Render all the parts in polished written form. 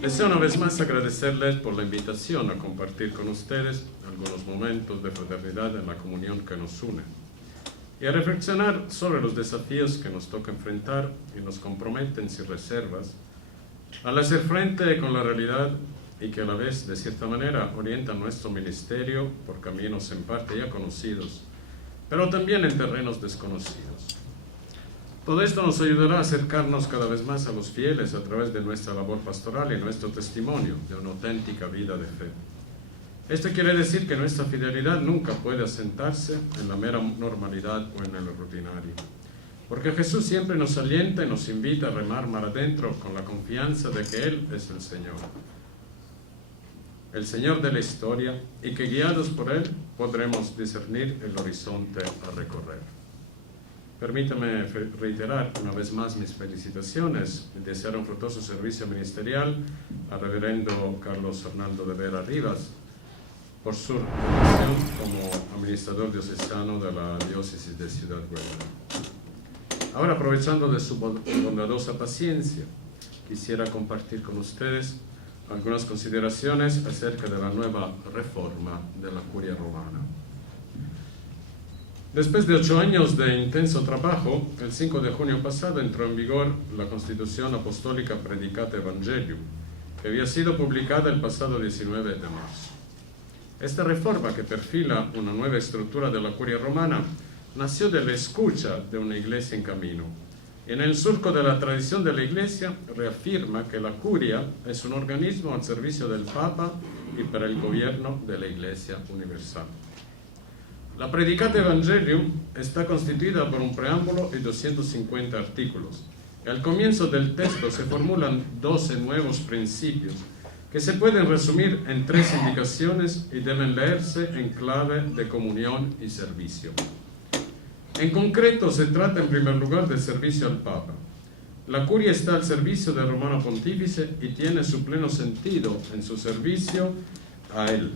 Deseo una vez más agradecerles por la invitación a compartir con ustedes algunos momentos de fraternidad en la comunión que nos une y a reflexionar sobre los desafíos que nos toca enfrentar y nos comprometen sin reservas al hacer frente con la realidad y que a la vez, de cierta manera, orientan nuestro ministerio por caminos en parte ya conocidos, pero también en terrenos desconocidos. Todo esto nos ayudará a acercarnos cada vez más a los fieles a través de nuestra labor pastoral y nuestro testimonio de una auténtica vida de fe. Esto quiere decir que nuestra fidelidad nunca puede asentarse en la mera normalidad o en el rutinario, porque Jesús siempre nos alienta y nos invita a remar mar adentro con la confianza de que Él es el Señor de la historia, y que guiados por Él podremos discernir el horizonte a recorrer. Permítame reiterar una vez más mis felicitaciones y desear un fructuoso servicio ministerial al reverendo Carlos Arnaldo de Vera Rivas por su relación como administrador diocesano de la diócesis de Ciudad Guayana. Ahora, aprovechando de su bondadosa paciencia, quisiera compartir con ustedes algunas consideraciones acerca de la nueva reforma de la Curia Romana. Después de 8 años de intenso trabajo, el 5 de junio pasado entró en vigor la Constitución Apostólica Predicata Evangelium, que había sido publicada el pasado 19 de marzo. Esta reforma, que perfila una nueva estructura de la Curia Romana, nació de la escucha de una iglesia en camino. En el surco de la tradición de la iglesia, reafirma que la Curia es un organismo al servicio del Papa y para el gobierno de la Iglesia Universal. La Predicata Evangelium está constituida por un preámbulo y 250 artículos. Al comienzo del texto se formulan 12 nuevos principios que se pueden resumir en 3 indicaciones y deben leerse en clave de comunión y servicio. En concreto, se trata en primer lugar del servicio al Papa. La Curia está al servicio del Romano Pontífice y tiene su pleno sentido en su servicio a él.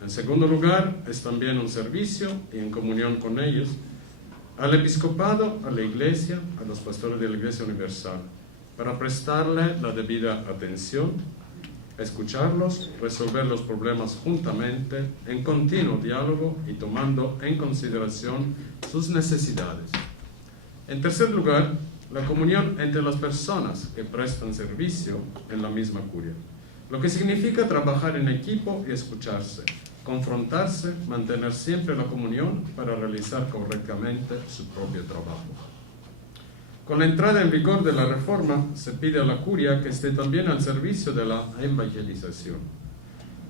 En segundo lugar, es también un servicio y en comunión con ellos al episcopado, a la Iglesia, a los pastores de la Iglesia Universal, para prestarle la debida atención, escucharlos, resolver los problemas juntamente, en continuo diálogo y tomando en consideración sus necesidades. En tercer lugar, la comunión entre las personas que prestan servicio en la misma Curia, lo que significa trabajar en equipo y escucharse, confrontarse, mantener siempre la comunión para realizar correctamente su propio trabajo. Con la entrada en vigor de la reforma, se pide a la Curia que esté también al servicio de la evangelización.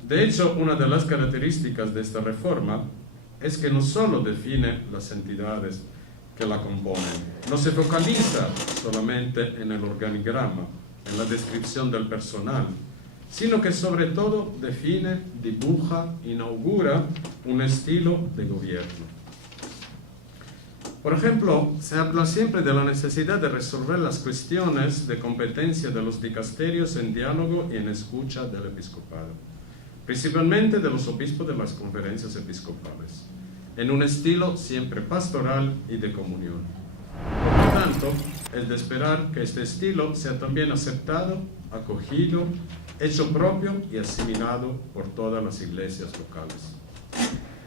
De hecho, una de las características de esta reforma es que no solo define las entidades que la componen, no se focaliza solamente en el organigrama, en la descripción del personal, sino que sobre todo define, dibuja, inaugura un estilo de gobierno. Por ejemplo, se habla siempre de la necesidad de resolver las cuestiones de competencia de los dicasterios en diálogo y en escucha del episcopado, principalmente de los obispos de las conferencias episcopales, en un estilo siempre pastoral y de comunión. Por lo tanto, es de esperar que este estilo sea también aceptado, acogido, hecho propio y asimilado por todas las iglesias locales.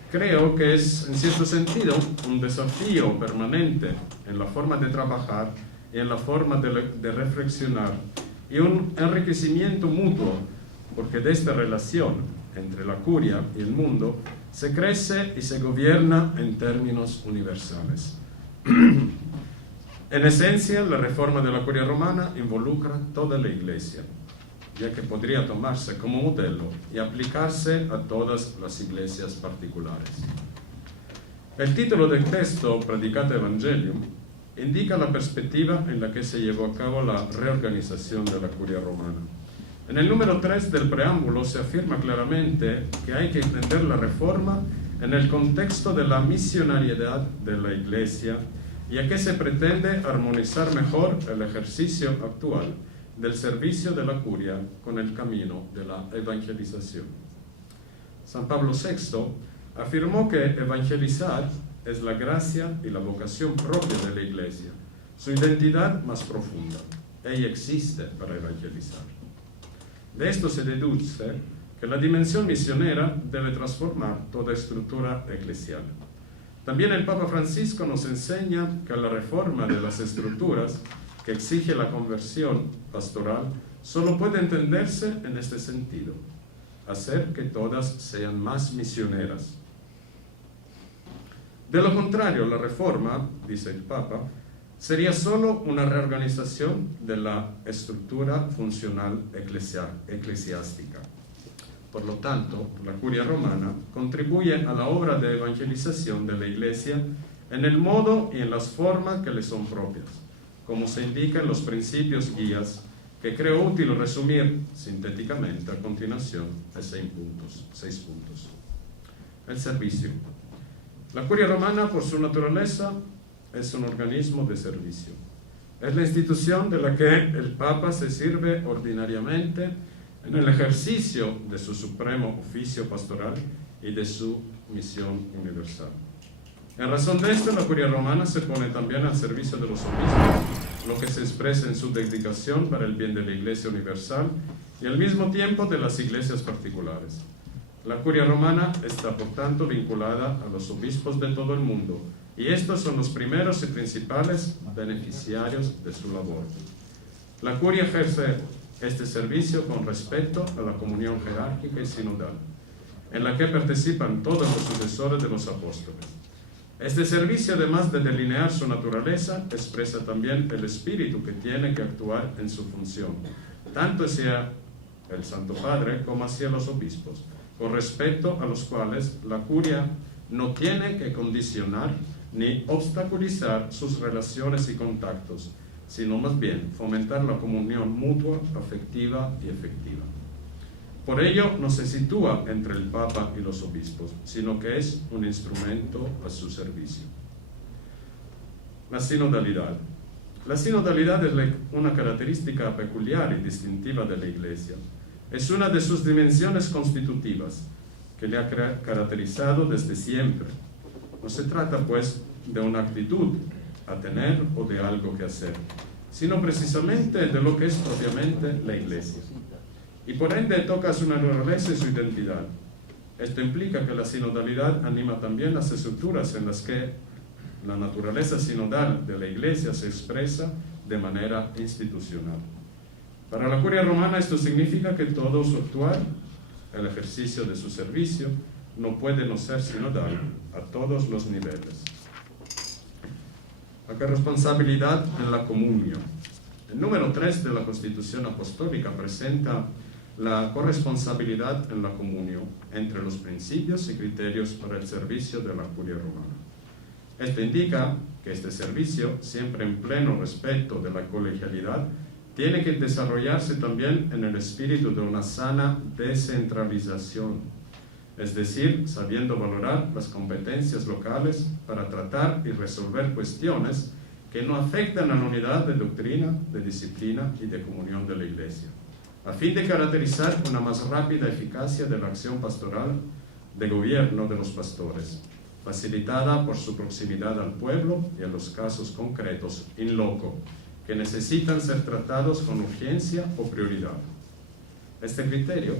Creo que es, en cierto sentido, un desafío permanente en la forma de trabajar y en la forma de reflexionar, y un enriquecimiento mutuo, porque de esta relación entre la Curia y el mundo se crece y se gobierna en términos universales. En esencia, la reforma de la Curia Romana involucra toda la Iglesia, ya que podría tomarse como modelo y aplicarse a todas las iglesias particulares. El título del texto, Predicata Evangelium, indica la perspectiva en la que se llevó a cabo la reorganización de la Curia Romana. En el número 3 del preámbulo se afirma claramente que hay que entender la reforma en el contexto de la misionariedad de la Iglesia, ya que se pretende armonizar mejor el ejercicio actual del servicio de la Curia con el camino de la evangelización. San Pablo VI afirmó que evangelizar es la gracia y la vocación propia de la Iglesia, su identidad más profunda. Ella existe para evangelizar. De esto se deduce que la dimensión misionera debe transformar toda estructura eclesial. También el Papa Francisco nos enseña que la reforma de las estructuras que exige la conversión pastoral solo puede entenderse en este sentido: hacer que todas sean más misioneras. De lo contrario, la reforma, dice el Papa, sería solo una reorganización de la estructura funcional eclesiástica. Por lo tanto, la Curia Romana contribuye a la obra de evangelización de la Iglesia en el modo y en las formas que le son propias, como se indica en los principios guías, que creo útil resumir sintéticamente a continuación en 6 puntos. El servicio. La Curia Romana, por su naturaleza, es un organismo de servicio. Es la institución de la que el Papa se sirve ordinariamente en el ejercicio de su supremo oficio pastoral y de su misión universal. En razón de esto, la Curia Romana se pone también al servicio de los obispos, lo que se expresa en su dedicación para el bien de la Iglesia universal y al mismo tiempo de las iglesias particulares. La Curia Romana está, por tanto, vinculada a los obispos de todo el mundo, y estos son los primeros y principales beneficiarios de su labor. La Curia ejerce este servicio con respecto a la comunión jerárquica y sinodal, en la que participan todos los sucesores de los apóstoles. Este servicio, además de delinear su naturaleza, expresa también el espíritu que tiene que actuar en su función, tanto hacia el Santo Padre como hacia los obispos, con respecto a los cuales la Curia no tiene que condicionar ni obstaculizar sus relaciones y contactos, sino más bien fomentar la comunión mutua, afectiva y efectiva. Por ello, no se sitúa entre el Papa y los obispos, sino que es un instrumento a su servicio. La sinodalidad. La sinodalidad es una característica peculiar y distintiva de la Iglesia. Es una de sus dimensiones constitutivas, que le ha caracterizado desde siempre. No se trata, pues, de una actitud a tener o de algo que hacer, sino precisamente de lo que es propiamente la Iglesia. Y por ende toca su naturaleza y su identidad. Esto implica que la sinodalidad anima también las estructuras en las que la naturaleza sinodal de la Iglesia se expresa de manera institucional. Para la Curia Romana esto significa que todo su actuar, el ejercicio de su servicio, no puede no ser sinodal a todos los niveles. La corresponsabilidad en la comunión. El número 3 de la Constitución Apostólica presenta la corresponsabilidad en la comunión entre los principios y criterios para el servicio de la Curia Romana. Esto indica que este servicio, siempre en pleno respeto de la colegialidad, tiene que desarrollarse también en el espíritu de una sana descentralización, es decir, sabiendo valorar las competencias locales para tratar y resolver cuestiones que no afectan a la unidad de doctrina, de disciplina y de comunión de la Iglesia, a fin de caracterizar una más rápida eficacia de la acción pastoral de gobierno de los pastores, facilitada por su proximidad al pueblo y en los casos concretos in loco, que necesitan ser tratados con urgencia o prioridad. Este criterio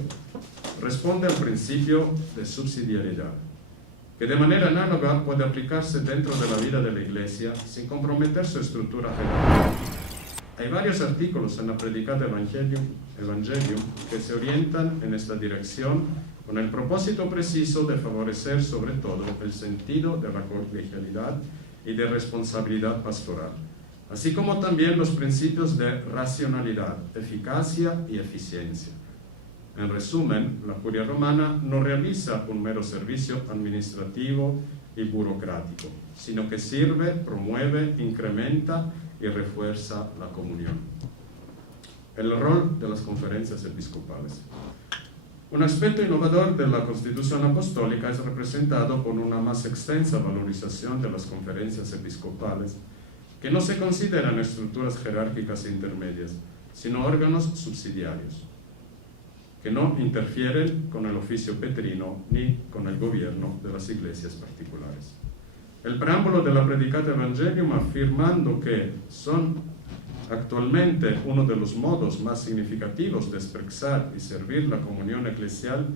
responde al principio de subsidiariedad, que de manera análoga puede aplicarse dentro de la vida de la Iglesia sin comprometer su estructura jerárquica. Hay varios artículos en la Predicata Evangelium que se orientan en esta dirección con el propósito preciso de favorecer sobre todo el sentido de la colegialidad y de responsabilidad pastoral, así como también los principios de racionalidad, eficacia y eficiencia. En resumen, la Curia Romana no realiza un mero servicio administrativo y burocrático, sino que sirve, promueve, incrementa y refuerza la comunión. El rol de las conferencias episcopales. Un aspecto innovador de la Constitución Apostólica es representado por una más extensa valorización de las conferencias episcopales, que no se consideran estructuras jerárquicas intermedias, sino órganos subsidiarios, que no interfieren con el oficio petrino ni con el gobierno de las iglesias particulares. El preámbulo de la Predicata Evangelium, afirmando que son actualmente uno de los modos más significativos de expresar y servir la comunión eclesial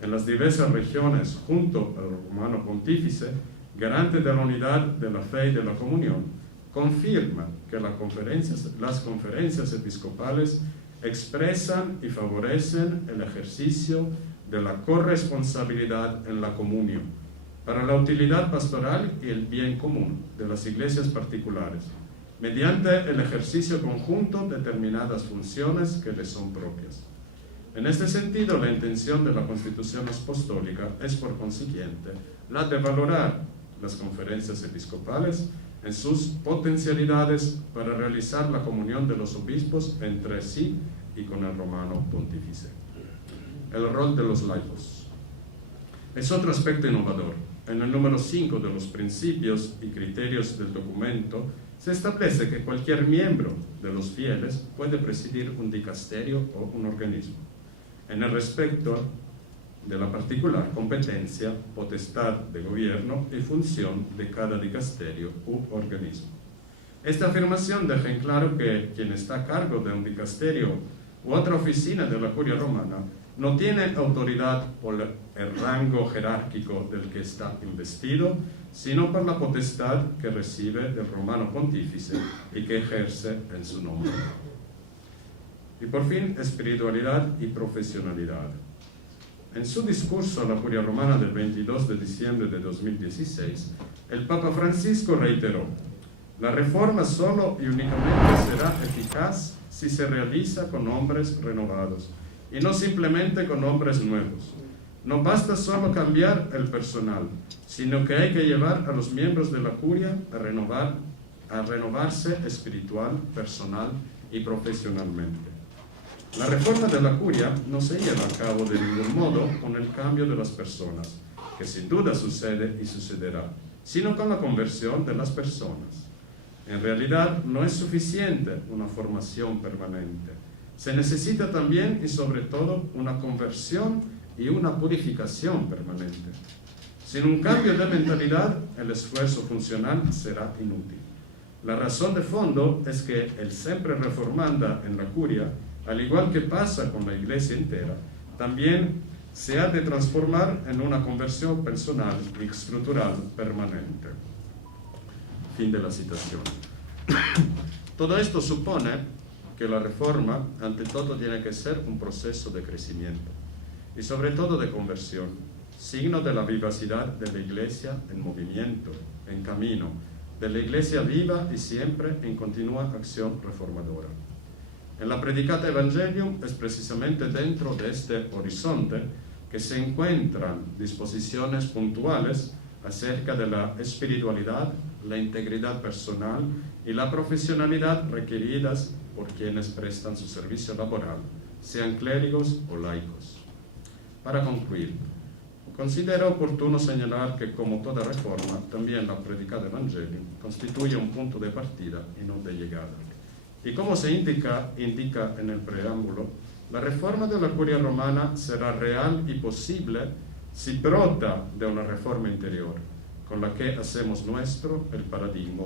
en las diversas regiones junto al Romano Pontífice, garante de la unidad de la fe y de la comunión, confirma que las conferencias episcopales expresan y favorecen el ejercicio de la corresponsabilidad en la comunión para la utilidad pastoral y el bien común de las iglesias particulares, mediante el ejercicio conjunto de determinadas funciones que les son propias. En este sentido, la intención de la Constitución Apostólica es, por consiguiente, la de valorar las conferencias episcopales en sus potencialidades para realizar la comunión de los obispos entre sí y con el Romano Pontífice. El rol de los laicos es otro aspecto innovador. En el número 5 de los principios y criterios del documento se establece que cualquier miembro de los fieles puede presidir un dicasterio o un organismo, en el respecto de la particular competencia, potestad de gobierno y función de cada dicasterio u organismo. Esta afirmación deja en claro que quien está a cargo de un dicasterio u otra oficina de la Curia Romana no tiene autoridad por el rango jerárquico del que está investido, sino por la potestad que recibe del Romano Pontífice y que ejerce en su nombre. Y por fin, espiritualidad y profesionalidad. En su discurso a la Curia Romana del 22 de diciembre de 2016, el Papa Francisco reiteró: la reforma solo y únicamente será eficaz si se realiza con hombres renovados y no simplemente con hombres nuevos. No basta solo cambiar el personal, sino que hay que llevar a los miembros de la Curia a renovarse espiritual, personal y profesionalmente. La reforma de la Curia no se lleva a cabo de ningún modo con el cambio de las personas, que sin duda sucede y sucederá, sino con la conversión de las personas. En realidad, no es suficiente una formación permanente. Se necesita también y sobre todo una conversión y una purificación permanente. Sin un cambio de mentalidad, el esfuerzo funcional será inútil. La razón de fondo es que el sempre reformanda en la Curia, al igual que pasa con la Iglesia entera, también se ha de transformar en una conversión personal y estructural permanente. Fin de la citación. Todo esto supone que la reforma, ante todo, tiene que ser un proceso de crecimiento y sobre todo de conversión, signo de la vivacidad de la Iglesia en movimiento, en camino, de la Iglesia viva y siempre en continua acción reformadora. En la Predicata Evangelium es precisamente dentro de este horizonte que se encuentran disposiciones puntuales acerca de la espiritualidad, la integridad personal y la profesionalidad requeridas por quienes prestan su servicio laboral, sean clérigos o laicos. Para concluir, considero oportuno señalar que, como toda reforma, también la Predicata Evangelium constituye un punto de partida y no de llegada. Y como se indica en el preámbulo, la reforma de la Curia Romana será real y posible si brota de una reforma interior, con la que hacemos nuestro el paradigma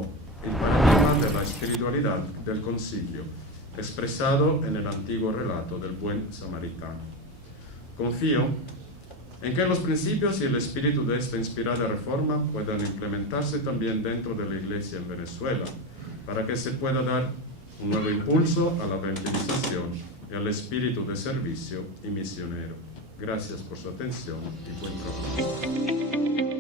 de la espiritualidad del Concilio, expresado en el antiguo relato del buen samaritano. Confío en que los principios y el espíritu de esta inspirada reforma puedan implementarse también dentro de la Iglesia en Venezuela, para que se pueda dar un nuevo impulso a la evangelización y al espíritu de servicio y misionero. Gracias por su atención y buen trabajo.